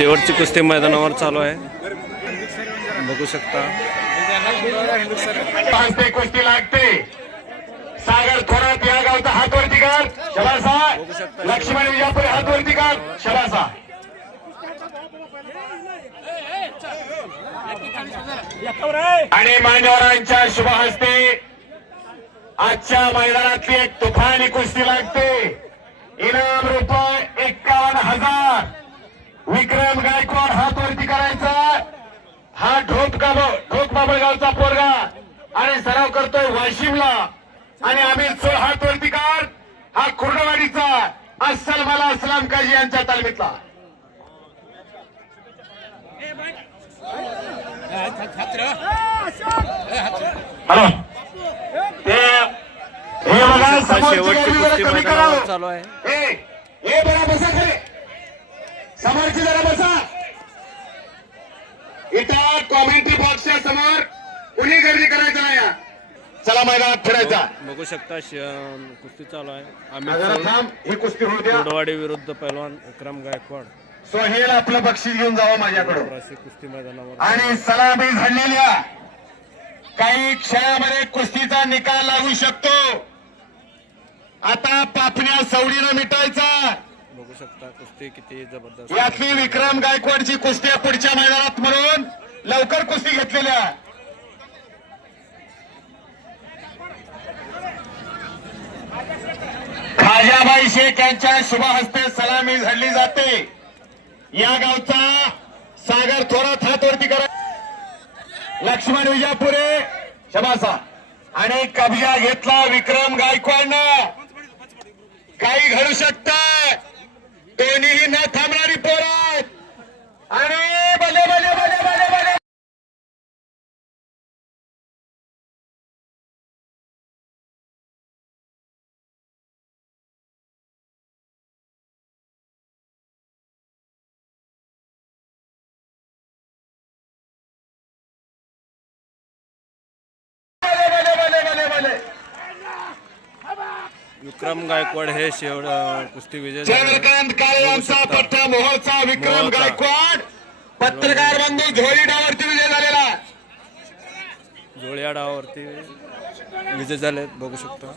शेवटची कुस्ती मैदानावर चालू आहे, बघू शकता. कुस्ती लागते. सागर थोरात या गावचा हातवरती कर शबासा. लक्ष्मण विजापुरे हातवरती कर शबासा. आणि मान्यवरांच्या शुभ हस्ते आजच्या मैदानातली एक तुफानी कुस्ती लागते. इनाम रुपये 51,000. विक्रम गायकवाड हातवरती करायचा. हा ढोक बाबळगावचा पोरगा आणि सराव करतोय वाशिमला. आणि अमित सोळ हातवरती कर हा कुर्डवाडीचा अस्सल मला असलाम काजी यांच्या तालमीतला. हॅलो हे बघा शेवटची कुस्ती मैदानावर चालू आहे. हे बघा बसा खरे समोरची जरा बसा. इथं कॉमेंट्री बॉक्सच्या समोर कुणी गर्दी करायचं नाही. चला मैदानात फिरायचा. बघू शकता कुस्ती चालू आहे. ही कुस्ती होऊ द्या. कुर्डवाडी विरुद्ध पैलवान विक्रम गायकवाड. सोहेल आपलं बक्षीस घेऊन जावं माझ्याकडून. कुस्ती मैदानावर आणि सलामी झालेल्या काही क्षणामध्ये कुस्तीचा निकाल लागू शकतो. आता पापण्या सवडीनं मिटायचा. बघू शकता कुस्ती किती जबरदस्त. यातली विक्रम गायकवाडची कुस्ती पुढच्या मैदानात म्हणून लवकर कुस्ती घेतलेल्या. खाजाबाई शेख यांच्या शुभ हस्ते सलामी झडली जाते. या गावचा सागर थोरात हातवरती करा. लक्ष्मण विजापुरे शबासा. आणि कब्जा घेतला विक्रम गायकवाडनं. काही घडू शकतं. दोन्हीही न थांबणारी पोरं. आणि बले बले बले बले बले विक्रम गायकवाड हे शेवट कुस्ती विजय. चंद्रकांत काळे यांचा पट्टा मोहोळचा विक्रम गायकवाड पत्रकार बंधू झोळी डावावरती विजय झालेला. जोळ्या डावावरती विजय झाले, बघू शकता.